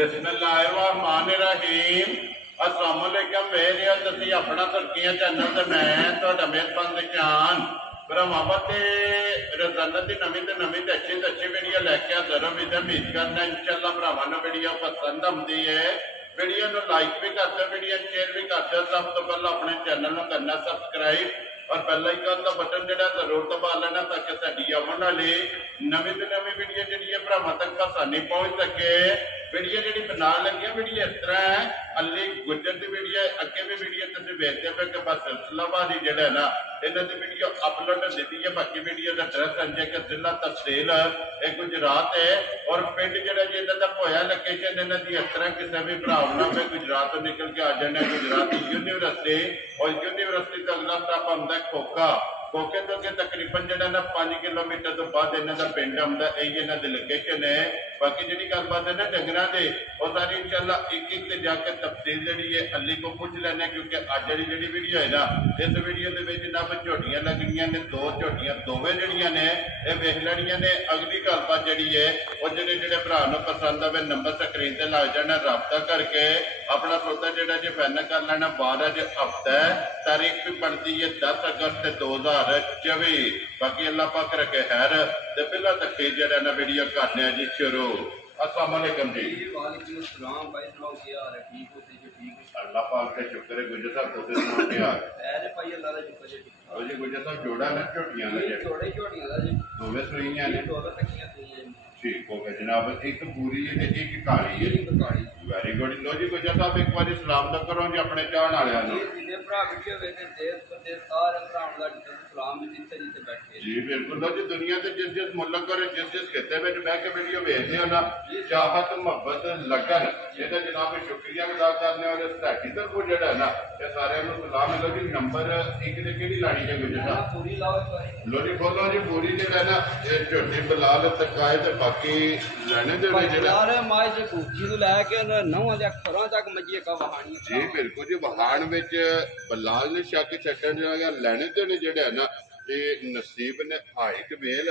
बिस्मिल्लाहिर्रहमानिर्रहीम। अस्सलाम वालेकुम मेरे तुसीं अपना तुर्कियां चैनल ते मैं तुहाडा मेहरबान निशान भरावां ते रोजाना की नवीं तो अच्छी वीडियो लैके हाजिर हां। उम्मीद करना इंशाअल्लाह भरावां नूं वीडियो पसंद आउंदी है। वीडियो नूं लाइक भी कर दो, वीडियो शेयर भी कर दो। सब तो पहले अपने चैनल नूं करना सब्सक्राइब और बेल आइकन का बटन जो जरूर दबा लेना ताकि साडी आने वाली नवीं तो नवीं वीडियो जी भरावां तक आसानी पहुँच सके। वीडियो जी बना लगी वीडियो इस तरह है, अली गुजर की वीडियो अगे भी वीडियो तुम वेखते पे कि बस सिलसिलावार ही जोड़ा है ना इन्हों की वीडियो अपलोड दी है। बाकी वीडियो का एड्रैस है कि जिला तहसील गुजरात है और पिंड जो इन्हों का होया लोकेशन इन्हों की इस तरह किसी भी भरावना में गुजरात निकल के आ जाने। गुजरात यूनिवर्सिटी और यूनिवर्सिटी का अगला स्टॉप आता है खोखा। खोखे तो अगे तकरीबन जो 5 किलोमीटर तो बाद इन्हों का पिंड आता है, यही इन्हों की लोकेशन है। बाकी जी गलबात है ना डंगरा के और सारी इंशाअल्लाह एक जाके तफसील जी है अली को पूछ लेने क्योंकि अज वाली जी वीडियो है ना इस वीडियो के जनाब झोटियां लगनियां ने, 2 झोटियां दोवें जड़ियां ने ये वेख लड़ियां ने। अगली गलबात जी है और जो भरा पसंद आए नंबर स्क्रीन से लग जाना, रबता करके अपना सौदा जो फाइनल कर लेना। 12 हफ्ता है, तारीख भी पड़ती है 10 अगस्त 2024। बाकी अल्लाह पाक रखे खैर तो पहला तक जो वीडियो करने जी शुरू। अस्सलाम वालेकुम जी। वालेकुम सलाम भाई, सुनाओ क्या हाल है? ठीक हो? ठीक है अल्लाह पाक का शुक्र है। गुजर साहब तो सुनाओ क्या हाल है भाई? अल्लाह का शुक्र है। और जी गुजर साहब जोड़ा ना झोटियां ने छोटे झोटियां दा जी दोवें सुइयां ने दोवें तकियां सुइयां ठीक हो गया जनाब। एक पूरी है ते एक काली है। Very good. लो जी गुजर साहब एक बार सलाम तो करो जी अपने चाहण वालियां नूं। जिन्ने भरा वीडियो वेखदे देश प्रदेश सारे भरावां दा सलाम जिथे जिथे बैठे जी बिल्कुल। लो जी दुनिया के जिस मुल्क और जिस खिते में बह के वीडियो वेखते हो ना चाहत मुहब्बत लगन ये जनाब शुक्रिया अदा करने और साडी तरफों जो है ना ये सारे सलाम। लो जी नंबर एक ने कि लानी है गुजर साहब? पूरी लाओ एक बार। लो जी बोलो जी पूरी जो है ना ये झोटी बलाल तकाए तो बाकी लेने देने यार माय जे पूछी तो लैके 9 दे अखरां तक मजी का वहानी जी बिल्कुल जी। वहान विच बलाल ने शक छड्डण या लेने देने जेड़े है ना ये नसीब ने हाइक मेल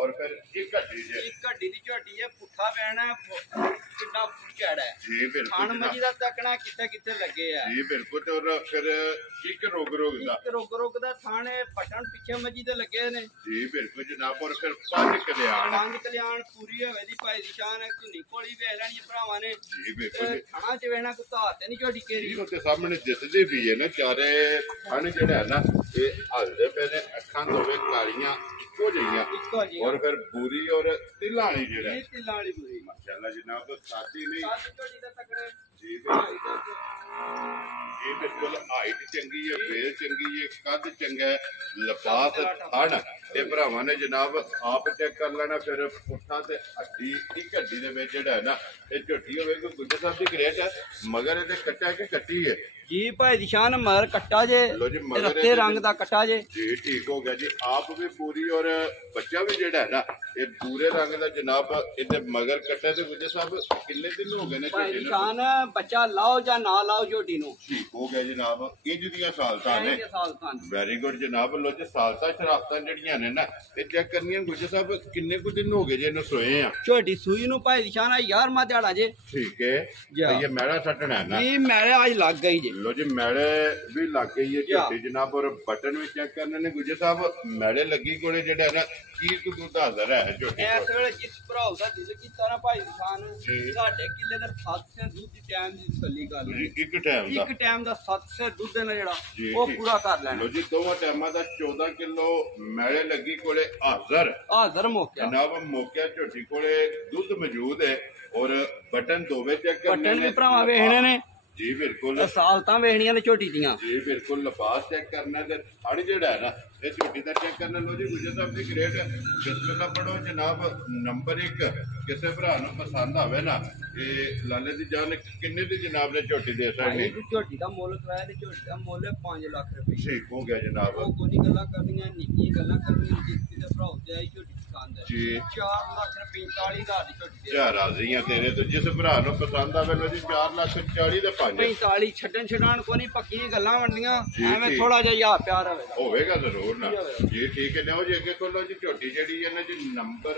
और फिर एक हड्डी दी झोटी है पुठा पैना कितना चढ़ा है जी बिल्कुल। खान मजी दा तकना किथे किथे लगे है जी बिल्कुल। और फिर एक रोग दा थाने बटन पीछे मजी दे लगे ने जी बिल्कुल जनाब। और फिर 5 कल्याण पूरी होवे दी भाई दी शान है धुनी कोली वेख लेनी भरावां ने जी बिल्कुल। थाना च वेना को ताते नहीं झोटी केरी उसके सामने दिसदी भी है ना चारे थाने जेड़ा है ना ये हलदे पे ने अखां दोवे कालियां इको जिहियां और फिर पूरी और तिलानी जेड़ा तिलानी पूरी माशाल्लाह जनाब। तो साथी नहीं झोटी दा तकड़े जी बिल्कुल। हाइट चंगी है, बेल चंगी है, कद चंगा है, लिबास थन ये भरावां ने जनाब आप चेक कर लेना। फिर पुट्ठा ते हड्डी एक हड्डी दे विच जेड़ा है ना ये झोटी होवेगी गुजर साहब दी ग्रेट है। मगर ये कट्टा है कि कट्टी है जी भाई दी शान मगर कट्टा जे रत्ते रंग दा कट्टा जे जी ठीक हो गया जी। आप भी पूरी और बच्चा भी जेड़ा है ना ये पूरे रंग दा जनाब इधर मगर कट्टा ते गुजर साहब कितने दिन हो गए ने भाई दी शान बच्चा लाओ या ना लाओ झोटी नु ठीक हो गया जनाब। इंज दियां सालतां ने वेरी गुड जनाब। लो जी सालतां शराबतां जड़ियां ने ना ये चेक करनियां गुजर साहब किन्ने कुछ दिन हो गए जे इन्हू सोए हैं झोटी सूई नु भाई दी शान 11वां दिहाड़ा जे ठीक है। ये मैड़ा सटना है ना ये मैड़े आज लग गई जे लो जी मैड़े भी लग गई है झोटी जनाब। और बटन भी चेक करने ने गुजर साहब मैड़े लगी कोले जेड़ा है ना कीर को दूध हाजिर है झोटी इस वेले जिस भराव दा दिल की तरह भाई दी शान साडे किले दा 7 से दूध दी टाइम दी तसल्ली कर ली एक टाइम दा 7 से दूध देना जेड़ा वो पूरा कर लेना। लो जी दोवां टाइमां दा 14 किलो मैड़े लगी कोले हाजिर मौका जनाब। मौके झोटी कोले दूध मौजूद है और बटन दोवे चेक करने बटन भी भरावां वेखने ने जी बिल्कुल। सालतां वेखनियां ने झोटी दियां जी बिल्कुल। लिबास चेक करना ते थड़ जेड़ा है ना ये झोटी दा चेक करना। लो जी गुजर साहब दी ग्रेट बिस्मिल्लाह पढ़ो जनाब। नंबर 1 किसी भरा नूं पसंद आवे ना ये लाले दी जान किन्ने दी जनाब ने झोटी दे सकदी झोटी दा मुੱਲ कराया ते झोटी दा मुੱਲ 5 लाख रुपए ठीक हो गया जनाब। वो कोनी गल्लां करनियां निक्की गल्लां करनियां जिस किते भरा ते आई झोटी पसंद है जी 4 लाख 45,000 दी झोटी क्या राजी हैं तेरे तो जिस भरा नूं पसंद आवे लो जी 4,40,000 दे 5 45 छड्डन छडान कोनी पक्की गल्लां वंडियां एवें थोड़ा जिहा यार प्यार होवेगा जरूर ना जी ठीक है। लो जी अगे खोलो जी झोटी जेड़ी है ना जी नंबर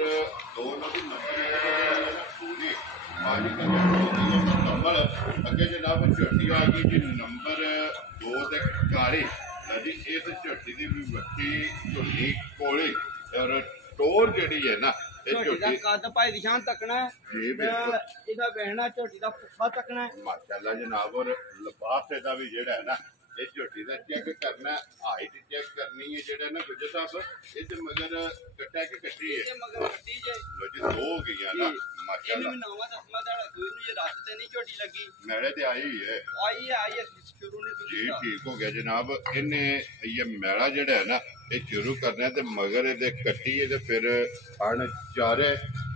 2 नो जी नंबर पूरी 5 ਕਮਲ ਅੱਗੇ ਜਨਾਬ ਝੋਟੀ ਆ ਗਈ ਜੀ ਨੰਬਰ 2 ਤੇ ਕਾਲੀ ਜੀ ਇਸ ਝੋਟੀ ਦੀ ਵੀ ਵੱਡੀ ਝੋਟੀ ਕੋਲੇ ਔਰ ਟੋਰ ਜਿਹੜੀ ਹੈ ਨਾ ਇਹ ਝੋਟੀ ਦਾ ਝੋਟੀ ਕੱਦ ਭਾਈ ਦੀ ਸ਼ਾਨ ਤੱਕਣਾ ਹੈ ਜੀ ਬਿਲਕੁਲ ਇਹਦਾ ਵਹਿਣਾ ਝੋਟੀ ਦਾ ਪੁੱਠਾ ਤੱਕਣਾ ਹੈ ਮਾਸ਼ਾਅੱਲਾ ਜਨਾਬ ਔਰ ਲਿਬਾਸ ਇਹਦਾ ਵੀ ਜਿਹੜਾ ਹੈ ਨਾ ਇਹ ਝੋਟੀ ਦਾ ਚੈੱਕ ਕਰਨਾ ਹਾਈਟ ਚੈੱਕ ਕਰਨੀ ਹੈ ਜਿਹੜਾ ਨਾ ਗੁੱਜਰ ਸਾਹਿਬ ਇਹਦੇ ਮਗਰ ਕੱਟਿਆ ਕਿ ਕੱਟੀ ਹੈ ਇਹ ਮਗਰ ਕੱਟੀ ਜੇ ਲੋ ਜੀ ਦੋ ਗਈਆਂ ਨਾ ਇਹਨੂੰ ਮਾਸ਼ਾਅੱਲਾ ਵੀ ਨਵਾਂ ਦਸਮਾ ਦਾ ਕੋਈ ਨੂੰ ਇਹ ਰੱਤ ਤੇ ਨਹੀਂ ਝੋਟੀ ਲੱਗੀ ਮੈਲੇ ਤੇ ਆਈ ਹੀ ਹੈ ਆਈ ਹੈ ਸ਼ੁਰੂ ਨੇ ਜੀ ਠੀਕ ਹੋ ਗਿਆ ਜਨਾਬ ਇਹਨੇ ਇਹ ਮੈਲਾ ਜਿਹੜਾ ਹੈ ਨਾ ਇਹ ਸ਼ੁਰੂ ਕਰਨਾ ਤੇ ਮਗਰ ਇਹਦੇ ਕੱਟੀ ਹੈ ਤੇ ਫਿਰ ਖਾਣ ਚਾਰੇ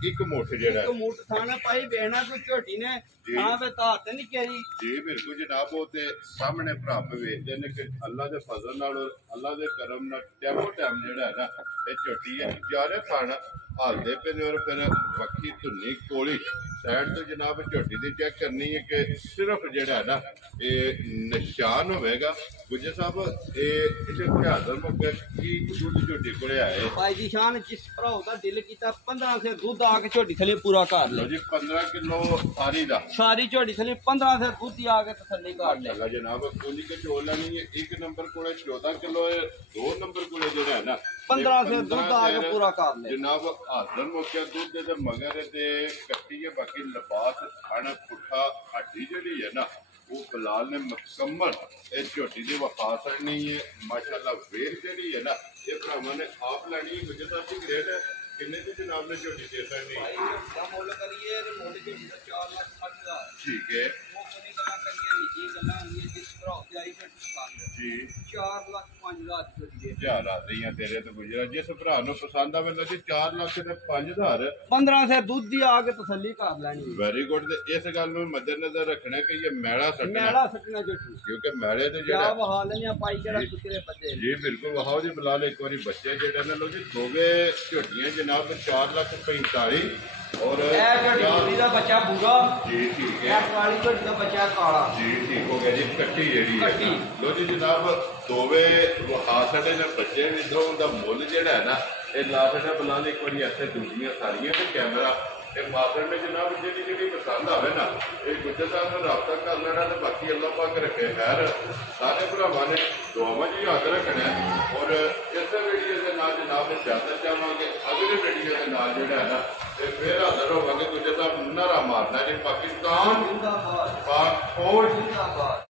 ਇੱਕ ਮੁੱਠ ਜਿਹੜਾ ਇੱਕ ਮੁੱਠ ਥਾਣਾ ਪਾਈ ਵੇਖਣਾ ਕੋਈ ਝੋਟੀ ਨੇ ਹਾਂ ਵੇ ਤਾਂ ਤੇ ਨਹੀਂ ਕਰੀ ਜੀ ਬਿਲਕੁਲ ਜਨਾਬ ਉਹ ਤੇ ਸਾਹਮਣੇ ਭਰਾ ਵੇਖਦੇ ਨੇ ਕਿ ਅੱਲਾ ਦੇ ਫਜ਼ਲ ਨਾਲ ਅੱਲਾ ਦੇ ਕਰਮ ਨਾਲ ਟੈਮੋ ਟਾਈਮ ਜਿਹੜਾ ਹੈ ਨਾ ਇਹ ਝੋਟੀ ਹੈ ਚਾਰੇ ਖਾਣ ਹਾਲਦੇ ਪਏ ਨੇ ਔਰ ਫਿਰ ਵੱਖੀ ਧੁੰਨੀ ਕੋਲੀ ਸਾਈਡ ਤੋਂ ਜਨਾਬ ਝੋਟੀ ਦੀ ਚੈੱਕ ਕਰਨੀ ਹੈ ਕਿ ਸਿਰਫ ਜਿਹੜਾ ਹੈ ਨਾ ਇਹ ਨਿਸ਼ਾਨ ਹੋਵੇਗਾ ਗੁੱਜਰ ਸਾਹਿਬ ਇਹ ਇਹਦੇ ਹਜ਼ਾਰ ਮੁੱਕੇ ਕੀ ਦੁੱਧ ਝੋਟੀ ਕੋਲੇ ਆਏ ਭਾਈ ਦੀ ਸ਼ਾਨ ਜਿਸ ਭਰਾ ਦਾ ਦਿਲ ਕੀਤਾ 15 ਸੇ ਦੁੱਧ ਆ ਕੇ ਝੋਟੀ ਥਲੇ ਪੂਰਾ ਕਰ ਲੋ ਲੈ ਜੀ 15 ਕਿਲੋ ਸਾਰੀ ਦਾ ਸਾਰੀ ਝੋਟੀ ਥਲੇ 15 ਸੇ ਦੁੱਧ ਆ ਕੇ ਥੱਲੇ ਕਰ ਲੈ ਅੱਲਾ ਜਨਾਬ ਕੋਲੀ ਕੇ ਚੋਲਾ ਨਹੀਂ ਹੈ ਇੱਕ ਨੰਬਰ ਕੋਲੇ 14 ਕਿਲੋ ਹੈ ਦੋ ਨੰਬਰ ਕੋਲੇ ਜਿਹੜਾ ਹੈ ਨਾ 15 ਸੇ ਦੁੱਧ ਆ ਕੇ ਪੂਰਾ ਕਰ ਲੈ ਜਨਾਬ ਹਾਜ਼ਰ ਮੌਕੇ ਦੁੱਧ ਦੇ ਮਗਰ ਤੇ ਕੱਟੀ ਹੈ ਬਾਕੀ ਲਿਬਾਸ ਖਾਣਾ ਪੁੱਠਾ ਹੱਡੀ ਜਿਹੜੀ ਹੈ ਨਾ ਉਹ ਬਲਾਲ ਨੇ ਮੁਕੰਮਲ ਇਹ ਝੋਟੀ ਦੀ ਵਫਾ ਸੜਨੀ ਹੈ ਮਾਸ਼ਾਅੱਲਾ ਵੇਖ ਜਿਹੜੀ ਹੈ ਨਾ ਇਹ ਭਰਾਵਾਂ ਨੇ ਆਪ ਲੈਣੀ ਹੈ ਗੁਜਰ ਸਾਹਿਬ ਦੀ ਗ੍ਰੇਡ ਕਿੰਨੇ ਦੀ ਜਨਾਬ ਨੇ ਝੋਟੀ ਦੇ ਸਕਣੀ ਭਾਈ ਦਾ ਮੁੱਲ ਕਰੀਏ ਤੇ ਮੁੱਲ ਝੋਟੀ ਦਾ 4 ਲੱਖ 60 ਹਜ਼ਾਰ ਠੀਕ ਹੈ ਉਹ ਕੋਈ ਗੱਲਾਂ ਕਰੀਏ ਨਿੱਜੀ ਗੱਲਾਂ ਹੁੰਦੀਆਂ ਜਿਸ ਭਰਾ ਤੇ ਆਈ ਝੋਟੀ ਕਰ ਲੈ ਜੀ 4 ਲੱਖ 5 ਹਜ਼ਾਰ ਦੀ ਝੋਟੀ ਦੇ ਹਜ਼ਾਰ ਆ ਰਹੀਆਂ ਤੇਰੇ ਤੇ ਗੁਜਰਾ ਜਿਸ ਭਰਾ ਨੂੰ ਪਸੰਦ ਆਵੇ ਨਾ ਜੀ 4 ਲੱਖ ਤੇ 5000 15 ਸੇ ਦੁੱਧ ਦੀ ਆ ਕੇ ਤਸੱਲੀ ਕਰ ਲੈਣੀ ਵੈਰੀ ਗੁੱਡ ਤੇ ਇਸ ਗੱਲ ਨੂੰ ਮੱਦੇਨਜ਼ਰ ਰੱਖਣਾ ਕਿ ਇਹ ਮੈਲਾ ਸੱਟਣਾ ਮੈਲਾ ਸੱਟਣਾ ਝੋਟੀ ਕਿਉਂਕਿ ਮੈਲੇ ਤੇ ਜਾ ਜਿਹੜਾ ਵਹਾ ਲੈਣੀਆਂ ਪਾਈ ਕਿਹੜਾ ਕੁਤਰੇ ਬੱਚੇ ਜੀ ਬਿਲਕੁਲ ਵਹਾਓ ਜੀ ਬਲਾਲ ਇੱਕ ਵਾਰੀ ਬੱਚੇ ਜਿਹੜੇ ਨੇ ਲੋ ਜੀ ਦੋਗੇ ਝੋਟੀਆਂ ਜਨਾਬ 4,45,000 ਔਰ ਇਹ ਝੋਟੀ ਦਾ ਬੱਚਾ ਬੂਰਾ ਜੀ ਠੀਕ ਇਹ ਹੈ ਕਾਲੀ ਝੋਟੀ ਦਾ ਬੱਚਾ ਕਾਲਾ ਜੀ ਠੀਕ ਹੋ ਗਿਆ ਜੀ ਕੱਟੀ ਜਿਹੜੀ ਹੈ ਕੱਟੀ। ਲੋ ਜੀ ਜਨਾਬ ਦੋਵੇਂ ਵਹਾ ਸਾਡੇ ਨੇ ਬੱਚੇ ਵੀ ਦੋ ਦਾ ਮੁੱਲ ਜਿਹੜਾ ਹੈ ਨਾ ਇਹ ਲਾ ਸਾਡਾ ਬਲਾਲ ਇੱਕ ਵਾਰੀ ਇੱਥੇ ਦੂਜੀਆਂ ਸਾਰੀਆਂ ਤੇ ਕੈਮਰਾ ਤੇ ਮਾਸਰ ਨੇ ਜਨਾਬ ਜਿਹੜੀ ਪਸੰਦ ਆਵੇ ਨਾ ਇਹ ਗੁੱਜਰ ਸਾਹਿਬ ਨਾਲ ਰਾਬਤਾ ਕਰ ਲੈਣਾ ਤੇ ਬਾਕੀ ਅੱਲਾਹ ਪਾਕ ਰੱਖੇ ਖੈਰ ਸਾਰੇ ਭਰਾਵਾਂ ਨੇ ਦੁਆਵਾਂ ਜੀ ਹੱਥ ਰੱਖਣਾ ਔਰ ਇਸੇ ਵੀਡੀਓ ਦੇ ਨਾਲ ਜਨਾਬ ਜ਼ਿਆਦਾ ਚਾਹਾਂਗੇ ਅਗਲੇ ਵੀਡੀਓ ਦੇ ਨਾਲ ਜਿਹੜਾ ਹੈ ਨਾ ਇਹ ਫਿਰ ਹਾਜ਼ਰ ਹੋਵਾਂਗੇ ਗੁੱਜਰ ਸਾਹਿਬ ਨਾਰਾ ਮਾਰਨਾ ਜੀ ਪਾਕਿਸਤਾਨ ਜਿੰਦਾਬਾਦ ਪਾਕ ਫੌਜ ਜਿੰਦਾਬਾਦ